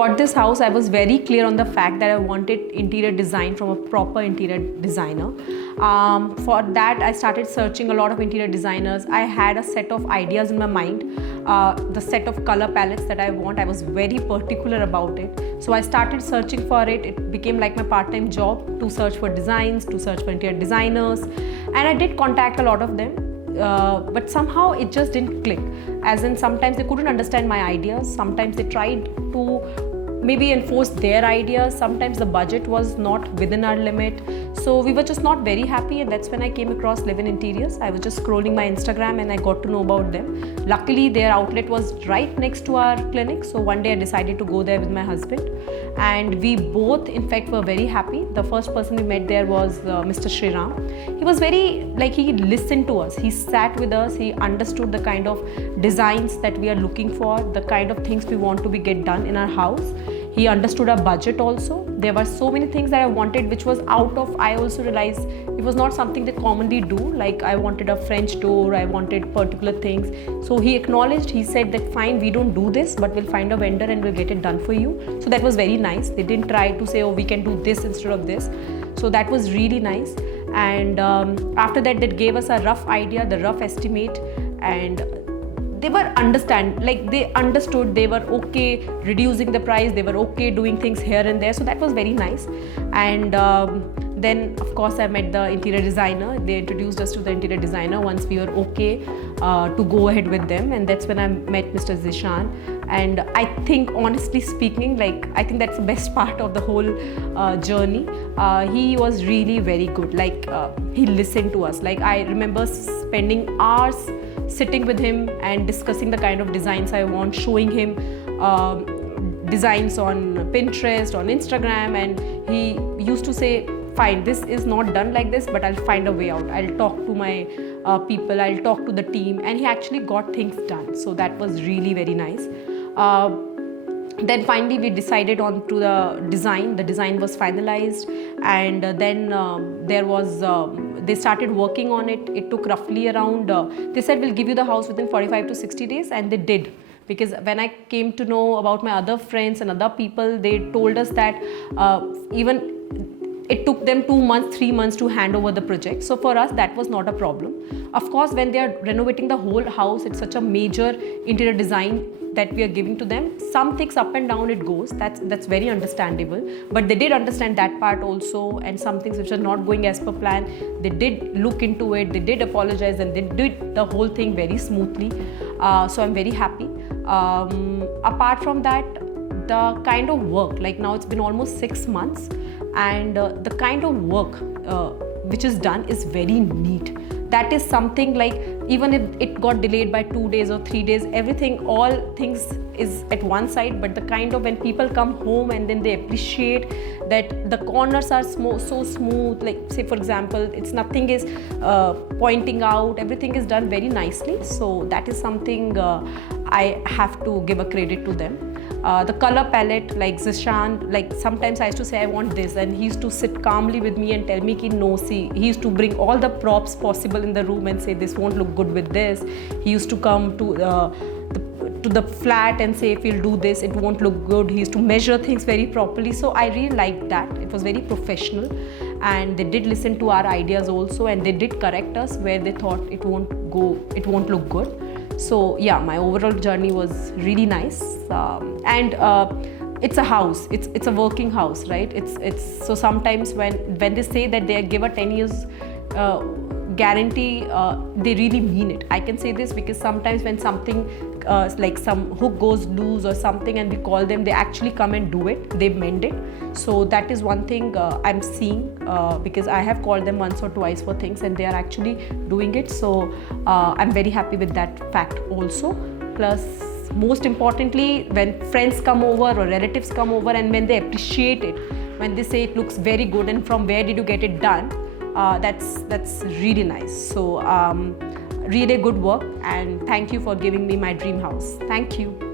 bought this house, I was very clear on the fact that I wanted interior design from a proper interior designer. For that, I started searching a lot of interior designers. I had a set of ideas in my mind, the set of color palettes that I want. I was very particular about it. So I started searching for it. It became like my part-time job to search for designs, to search for interior designers. And I did contact a lot of them. But somehow it just didn't click, as in sometimes they couldn't understand my ideas, sometimes they tried to maybe enforce their ideas, sometimes the budget was not within our limit, so we were just not very happy. And that's when I came across Livin Interiors. I was just scrolling my Instagram and I got to know about them. Luckily their outlet was right next to our clinic, so one day I decided to go there with my husband, and we both in fact were very happy. The first person we met there was Mr. Sharma. He was very, like, he listened to us, he sat with us, he understood the kind of designs that we are looking for, the kind of things we want to get done in our house. He understood our budget also. There were so many things that I wanted which was out of, I also realized it was not something they commonly do, like I wanted a French door, I wanted particular things. So he acknowledged, he said that fine, we don't do this, but we'll find a vendor and we'll get it done for you. So that was very nice. They didn't try to say, oh, we can do this instead of this. So that was really nice. And after that, they gave us a rough idea, the rough estimate, and they were they understood, they were okay reducing the price, they were okay doing things here and there. So that was very nice. And then of course I met the interior designer. They introduced us to the interior designer once we were okay to go ahead with them, and that's when I met Mr. Zishan. And I think, honestly speaking, like, I think that's the best part of the whole journey. He was really very good. Like, he listened to us. Like, I remember spending hours sitting with him and discussing the kind of designs I want, showing him designs on Pinterest, on Instagram, and he used to say, fine, this is not done like this, but I'll find a way out. I'll talk to my people, I'll talk to the team, and he actually got things done. So that was really very nice. Then finally we decided on to the design. The design was finalized, and then there was they started working on it. It took roughly around, they said we'll give you the house within 45 to 60 days, and they did. Because when I came to know about my other friends and other people, they told us that even it took them 2 months, 3 months to hand over the project. So for us, that was not a problem. Of course, when they are renovating the whole house, it's such a major interior design that we are giving to them. Some things up and down it goes, that's very understandable. But they did understand that part also, and some things which are not going as per plan, they did look into it, they did apologize, and they did the whole thing very smoothly. So I'm very happy. Apart from that, the kind of work, like now it's been almost 6 months, and the kind of work which is done is very neat. That is something, like, even if it got delayed by 2 days or 3 days, everything, all things is at one side, but the kind of when people come home and then they appreciate that the corners are so smooth, like say for example, it's nothing is pointing out, everything is done very nicely. So that is something I have to give a credit to them. The color palette, like Zishan, like sometimes I used to say I want this, and he used to sit calmly with me and tell me ki no, see, he used to bring all the props possible in the room and say this won't look good with this. He used to come to the flat and say if you'll do this it won't look good. He used to measure things very properly. So I really liked that. It was very professional, and they did listen to our ideas also, and they did correct us where they thought it won't look good. So yeah, my overall journey was really nice. And it's a house, it's a working house, right? It's so sometimes when they say that they give a 10 years guarantee, they really mean it. I can say this because sometimes when something like some hook goes loose or something and we call them, they actually come and do it, they mend it. So that is one thing I'm seeing, because I have called them once or twice for things and they are actually doing it. So I'm very happy with that fact also. Plus, most importantly, when friends come over or relatives come over and when they appreciate it, when they say it looks very good and from where did you get it done, that's really nice. So really good work, and thank you for giving me my dream house. Thank you.